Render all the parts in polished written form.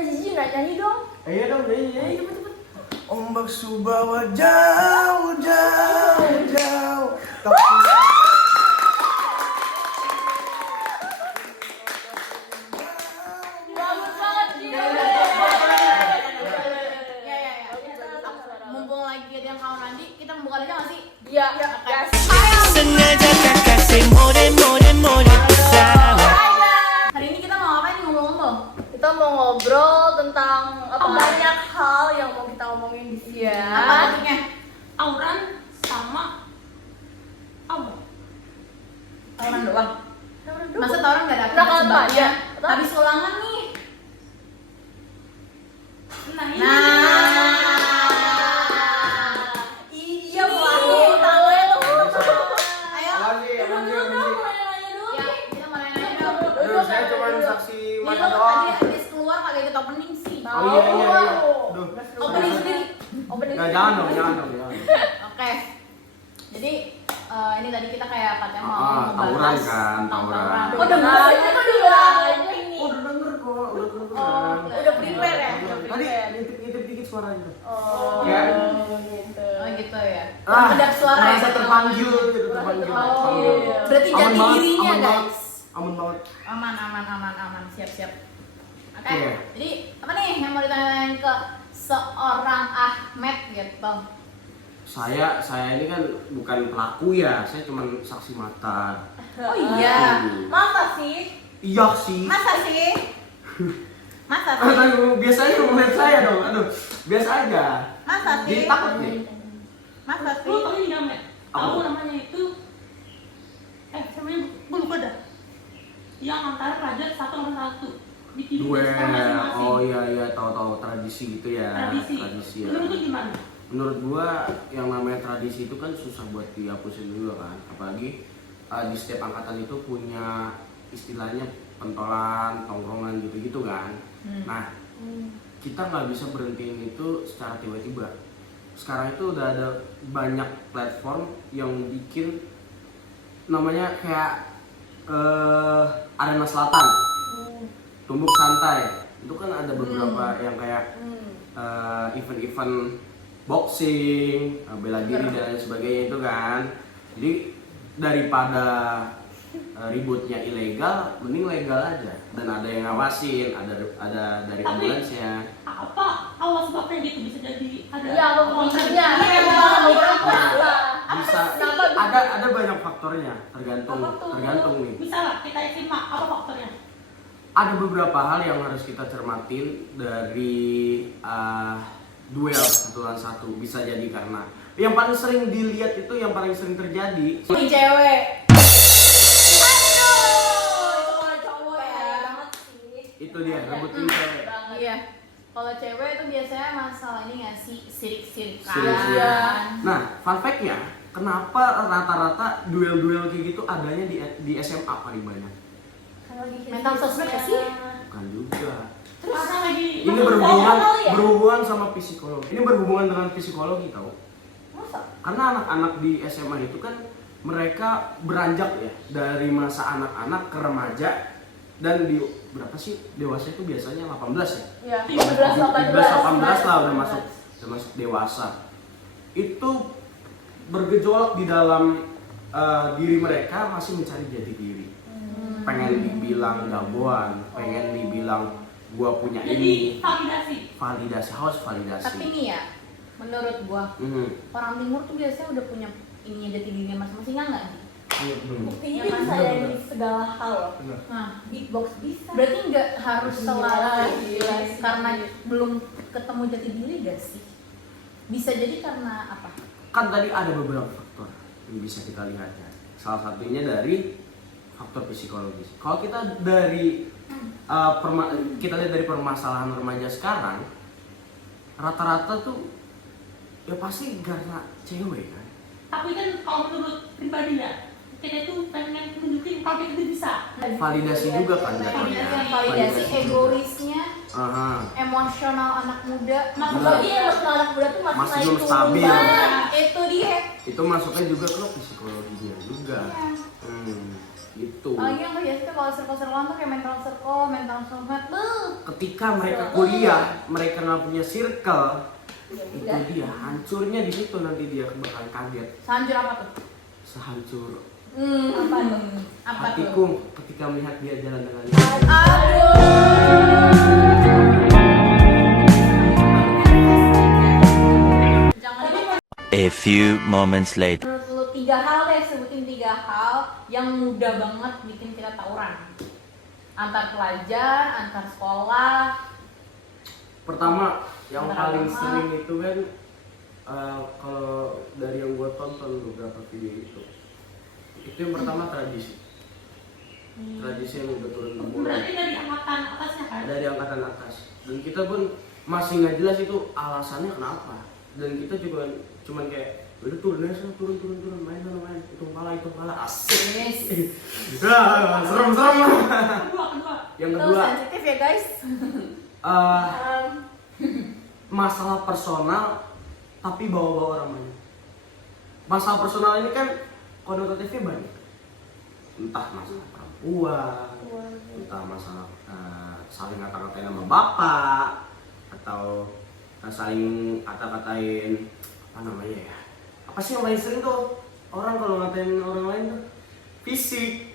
Jiji nyanyi dong. Iya dong, nyanyi cepet. Ombak subawa jauh tapi Bagus banget Ji. Mumpung lagi ada yang kawan mandi, kita membuka aja nggak sih? Iya. sengaja tak kasih more bersama. Hari ini kita mau ngapain nih ngomong-ngomong? Kita mau ngobrol tentang banyak hal yang mau kita omongin di sini. Apa topiknya? Auran sama apa? Tauran doang. Masa tauran nggak ada Udah kan sebabnya? aja. Habis ulangan nih. Nah ini Iya, Wahyu, tahu ya lu. Ayo. Aman Ya, kita mau nanya dong. Aduh, saya cuma saksi Ini mata lo doang. tadi habis keluar kagak ikut opening sih. Oh iya. Duh. Opening sendiri. Nah, jangan dong. Oke. Jadi ini tadi kita kayak katanya mau tawuran ngebahas kan, tentang tawuran. Oh, udah Aja kok dua aja ini. Oh, udah denger kok, Oh, udah prepare ya? Udah Tadi prepare. ngintip dikit suaranya. Oh, Ya. gitu. Oh gitu ya. Ah, Kedap suara ya. merasa terpanggil gitu, terpanggil. Oh, iya. Berarti Aman jati banget, dirinya aman banget. guys. Aman banget. Aman. Siap. Oke. Oke. Jadi apa nih yang mau ditanyain ke seorang Ahmed gitu? Saya ini kan bukan pelaku ya, saya cuma saksi mata. Oh iya. Masa sih? Iya sih. Masa sih? Aduh, biasanya ngeliat saya dong, aduh, biasa aja. Masa Jadi takut nih. Masa lu tau ini nggak, Mek? Apa? Tahu namanya itu namanya gue lupa dah. Yang antara raja satu sama satu di Duel. masing-masing. Oh iya, tahu tradisi gitu ya. Tradisi. ya. Menurut lu gimana? Menurut gua yang namanya tradisi itu kan susah buat dihapusin juga kan. Apalagi di setiap angkatan itu punya istilahnya pentolan, tongkrongan gitu-gitu kan. Nah, kita nggak bisa berhentiin itu secara tiba-tiba. Sekarang itu udah ada banyak platform yang bikin namanya kayak Arena Selatan, Tumbuk Santai. Itu kan ada beberapa yang kayak event-event boxing, bela diri dan lain sebagainya itu kan. Jadi daripada ributnya ilegal, mending legal aja. Dan ada yang ngawasin, ada dari Tapi- ambulansnya. Apa awal sebabnya gitu bisa jadi ada? Iya, apa pemicunya? Bisa Kenapa? ada banyak faktornya, tergantung nih. Misalnya kita SMA, apa faktornya? Ada beberapa hal yang harus kita cermatin dari duel satu lawan satu. Bisa jadi karena yang paling sering dilihat itu yang paling sering terjadi. Ini cewek. Itu kalau cowok ya. Banget sih. Itu dia rebutin cewek. Iya. Kalau cewek itu biasanya masalah ini nggak sih sirik-sirikan. Sirik-sirikan. Nah, fun fact-nya, kenapa rata-rata duel-duel kayak gitu adanya di SMA paling banyak? Kalau lagi Mental sosmed nggak sih? Bukan juga. Karena lagi Ini berhubungan sama psikologi. Ini berhubungan dengan psikologi tau. Masa? Karena anak-anak di SMA itu kan mereka beranjak ya dari masa anak-anak ke remaja dan di berapa sih dewasa itu biasanya 18 ya? Iya, 17, 18 lah udah masuk dewasa. Itu bergejolak di dalam diri mereka masih mencari jati diri. Pengen dibilang jagoan, pengen dibilang gua punya jadi ini. validasi. Harus validasi. Tapi nih ya, menurut gua orang timur tuh biasanya udah punya ininya jati dirinya masing-masing nggak nih? Buktinya Ya, bisa ya di segala hal loh. Nah, Beatbox bisa. berarti nggak harus Gila, selalu gila sih. karena belum ketemu jati diri gak sih? Bisa jadi karena apa? Kan tadi ada beberapa faktor yang bisa kita lihat ya. Salah satunya dari faktor psikologis. Kalau kita dari kita lihat dari permasalahan remaja sekarang, rata-rata tuh ya pasti karena cewek kan. Tapi kan kalau menurut pribadi ya, kita itu pengen tunjukin kalau kita itu bisa. Validasi juga kan Validasi egoisnya, emosional anak muda. Masuk Nah. lagi emosional anak muda tuh masih Masih naik belum turun stabil. banget. Nah, itu dia. Itu masuknya juga ke psikologinya juga. Gitu. Apalagi yang biasanya kalau circle-circlean tuh kayak mental circle, mental soulmate, ketika mereka kuliah, mereka nggak punya circle, itu dia hancurnya di situ, nanti dia bakal kaget. Sehancur apa tuh? Sehancur Apa tuh? Apa tuh? hatiku ketika melihat dia jalan dengan dia. Jangan. A few moments later. Menurut lu 3 hal deh, sebutin 3 hal yang mudah banget bikin kita tawuran. Antar pelajar, antar sekolah. Pertama, yang paling Beragama. sering itu kan kalau dari yang gue tonton beberapa video itu yang pertama tradisi. Tradisi yang udah turun temurun Berarti dari angkatan atasnya kan? dari angkatan atas, dan kita pun masih nggak jelas itu alasannya kenapa, dan kita juga cuman kayak udah turun aja, turun main hitung pala asik. Serem. Kedua. Yang Itu kedua, sensitif ya guys. masalah personal tapi bawa-bawa orang banyak. Masalah personal ini kan konotatifnya banyak, entah masalah perempuan, entah masalah saling ngata-ngatain sama bapak, atau saling kata-katain apa namanya ya, apa sih yang paling sering tuh orang kalau ngatain orang lain tuh fisik,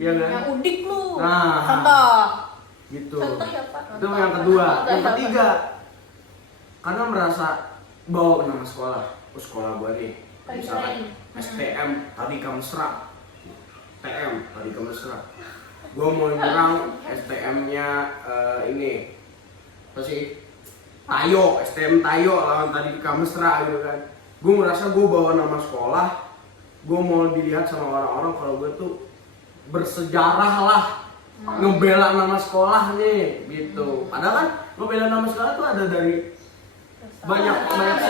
ya kan? Yang udik lu. Nah. Contoh. Gitu. Contoh ya, Pak. Itu yang kedua. Yang ketiga, karena merasa bawa nama sekolah. Oh, sekolah gua nih, misalnya STM Tadika Mesra, TM Tadika Mesra. Gua mau nyerang STM-nya ini apa sih? Tayo, STM Tayo lawan Tadika Mesra gitu kan. Gua merasa gua bawa nama sekolah. Gua mau dilihat sama orang-orang kalau gua tuh bersejarah lah. Ngebela nama sekolah nih gitu. Padahal kan ngebela nama sekolah tuh ada dari banyak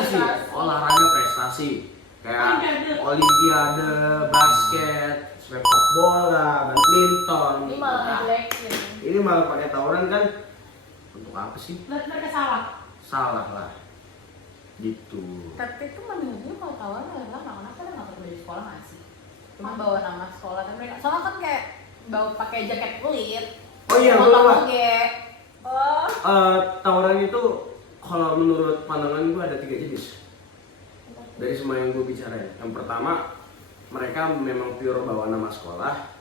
sisi. Olahraga prestasi kayak olimpiade, basket, sepak bola, badminton. Ini malah Nah, ngejelekin. ini malah pakai tawuran kan, untuk apa sih? Mereka salah. Salah lah gitu. Tapi itu menurut kalau tawuran adalah anak-anak kan nggak perlu di sekolah nggak sih? Cuma bawa nama sekolah dan mereka soalnya kan kayak bawa pakai jaket pelit. Oh iya, motor gua lupa. toge. Oh, Tawuran itu kalau menurut pandangan gue ada 3 jenis dari semua yang gue bicarain. Yang pertama, mereka memang pure bawa nama sekolah.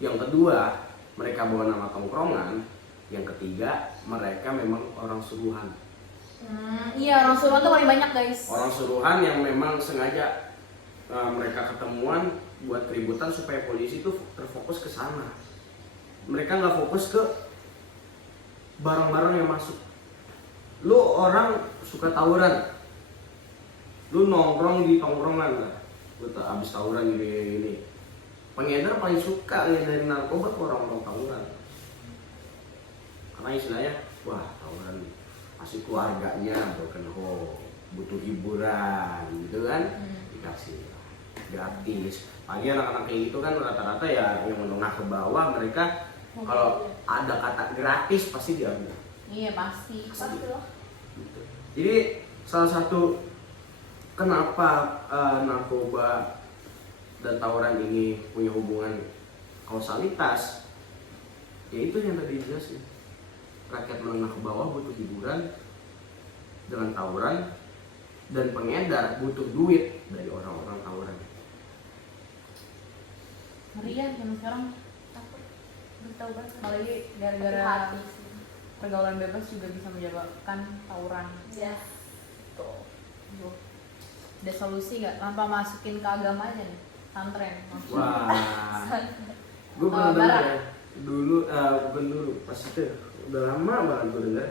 Yang kedua, mereka bawa nama tongkrongan. Yang ketiga, mereka memang orang suruhan. Iya, orang suruhan tuh paling banyak guys. Orang suruhan yang memang sengaja mereka ketemuan buat keributan supaya polisi tuh terfokus ke sana. Mereka nggak fokus ke barang-barang yang masuk. Lu orang suka tawuran, lu nongkrong di tongkrongan lah, lu abis tawuran ini. Pengedar paling suka ngedarin narkoba tuh orang-orang tawuran. Karena istilahnya, wah tawuran masih keluarganya broken home, butuh hiburan gitu kan, dikasih gratis. Pagi anak-anak kayak gitu kan rata-rata ya yang menengah ke bawah, mereka kalau ada kata gratis pasti diambil. Iya pasti. pasti loh. Gitu. Jadi salah satu kenapa narkoba dan tawuran ini punya hubungan kausalitas, yaitu yang tadi dijelasin. Rakyat menengah ke bawah butuh hiburan dengan tawuran, dan pengedar butuh duit dari orang-orang tawuran. Ngeri ya zaman sekarang. Takut. Tahu kan? Apalagi gara-gara Hati sih. pergaulan bebas juga bisa menyebabkan tawuran. Ya. Tuh. Ada solusi nggak? Tanpa masukin ke agama aja nih, santren. Wah, gue pernah Barat. denger ya. Dulu, bukan dulu, pas itu udah lama banget gue denger.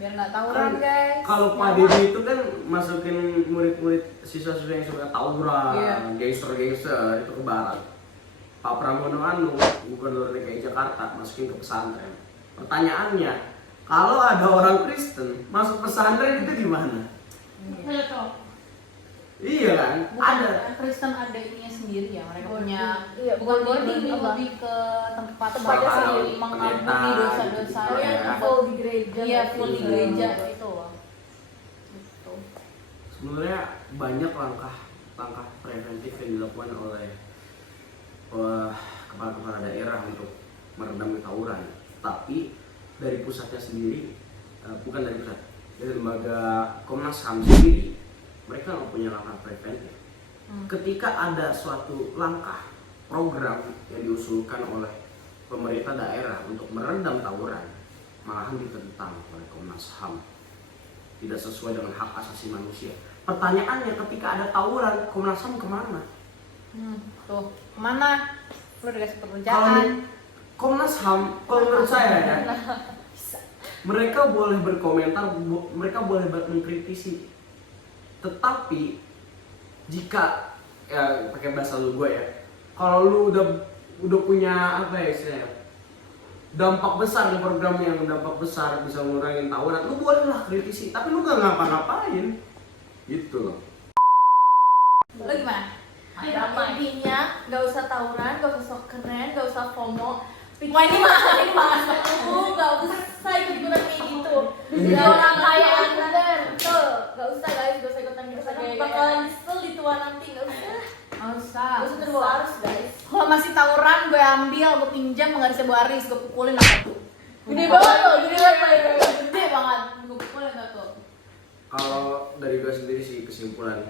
Biar nggak tawuran guys. Kalau Pak Deddy itu kan masukin murid-murid siswa-siswa yang suka tawuran, Iya. gangster-gangster itu ke barat. Pak Pramono Anung, Gubernur DKI Jakarta, masukin ke pesantren. Pertanyaannya, kalau ada orang Kristen masuk pesantren itu gimana? Ayo cowok. Iya kan? Bukan Ada. Kristen ada ininya sendiri ya, mereka Boarding. punya Iya, bukan boarding, boarding, apa? lebih ke tempat Tempatnya sendiri. mengampuni Pendeta, dosa-dosa gitu. yang Ya. full di gereja. Iya, nggak full di sih? gereja itu loh. Gitu. Sebenarnya banyak langkah preventif yang dilakukan oleh kepala-kepala daerah untuk meredam tawuran. Tapi dari pusatnya sendiri, bukan dari pusat, dari lembaga Komnas HAM sendiri, mereka nggak punya langkah preventif. Ketika ada suatu langkah program yang diusulkan oleh pemerintah daerah untuk meredam tawuran, malahan ditentang oleh Komnas HAM, tidak sesuai dengan hak asasi manusia. Pertanyaannya, ketika ada tawuran, Komnas HAM kemana? Tuh, kemana? Lu udah kasih Kalau pekerjaan. Komnas HAM, kalau menurut saya ya, mereka boleh berkomentar, mereka boleh mengkritisi, tetapi jika ya pakai bahasa lu gue ya, kalau lu udah punya apa ya istilahnya, dampak besar di program yang dampak besar bisa ngurangin tawuran, lu bolehlah kritisi, tapi lu gak ngapa-ngapain gitu loh. Lu gimana? Intinya nggak usah tawuran, nggak usah sok keren, nggak usah FOMO. Wah, ini mahal Aku nggak usah ikut-ikutan kayak gitu. Ini- Jadi orang kaya bener, betul. Nggak usah guys, nggak usah ikutan-ikutan. Bakalan nyesel di tua nanti, nggak usah. Nggak usah. Nggak usah terbawa arus guys. Kalau masih tawuran, gue ambil, gue pinjam, nggak bisa baris, gue pukulin apa tuh? Gede banget loh, gede banget. Gede banget, gue pukulin apa tuh? Kalau dari gue sendiri sih kesimpulan,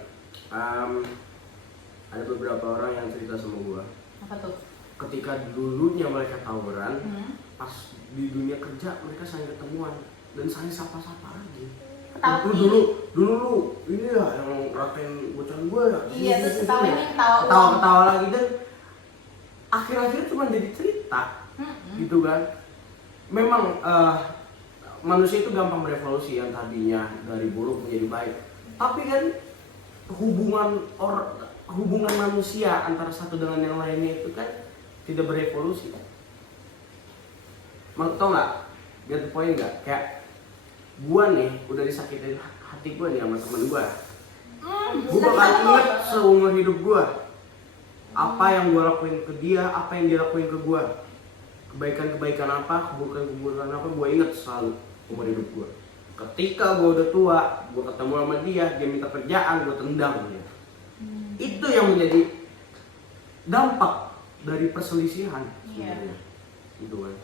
ada beberapa orang yang cerita sama gue, Apa tuh? ketika dulunya mereka tawuran, pas di dunia kerja mereka saling ketemuan dan saling sapa-sapa lagi. Tapi- Itu dulu lu ini ya yang ratain bocoran gue ya. Iya, terus Gitu, ketawa gitu. ini ketawa uang. Ketawa-ketawa lagi, dan akhir-akhir cuma jadi cerita, gitu kan. Memang manusia itu gampang berevolusi, yang tadinya dari buruk menjadi baik. Tapi kan hubungan manusia antara satu dengan yang lainnya itu kan tidak berevolusi. Tau nggak? Get the point nggak? Kayak gua nih udah disakitin hati gua nih sama temen gua. Gua bakal inget seumur hidup gua apa yang gua lakuin ke dia, apa yang dia lakuin ke gua, kebaikan-kebaikan apa, keburukan-keburukan apa, gua inget selalu umur hidup gua. Ketika gua udah tua, gua ketemu sama dia minta kerjaan, gua tendang dia. Itu yang menjadi dampak dari perselisihan sebenarnya, gitu kan.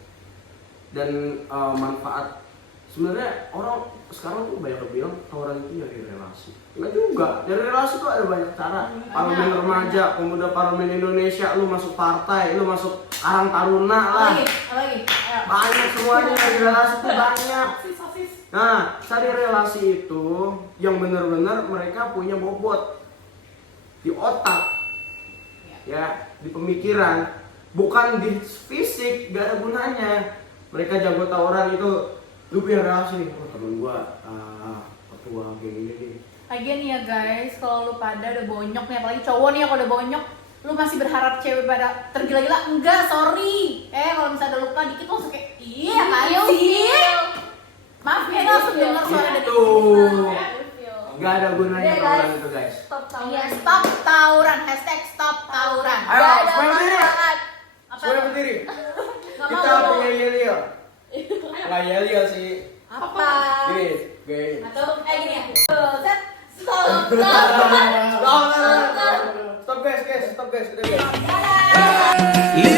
Dan manfaat sebenarnya orang sekarang tuh banyak bilang tawuran itu dari relasi. Enggak juga, dari relasi tuh ada banyak cara. Parlemen remaja, pemuda parlemen Indonesia, lu masuk partai, lu masuk Karang Taruna lah. Apa lagi? Ayo. Banyak semuanya dari relasi tuh banyak. Sosis. Nah, cari relasi itu yang benar-benar mereka punya bobot di otak, ya, di pemikiran, bukan di fisik, gak ada gunanya. Mereka jago tawuran itu, lu punya relasi nih, oh temen gua ketua kayak gini nih. Lagian nih ya guys, kalau lu pada udah bonyok nih, apalagi cowok nih, kalau udah bonyok, lu masih berharap cewek pada tergila-gila? Enggak, sorry. Kalau misalnya ada luka dikit langsung kayak, iya kan sih? Maaf ya, langsung dengar suara dari Itu Feel. gak ada gunanya Udah, tawuran guys. itu guys. Stop tawuran. Iya, stop tawuran, hashtag stop tawuran. Ayo, Gak ada semuanya berdiri. manfaat. Apa? Semuanya berdiri. Nggak Kita mau. punya Yelio. Nggak Yelio sih. Apa? Gini, gini. Atau kayak gini ya? Set. Stop. Stop guys, stop guys, udah guys. Dadah. Live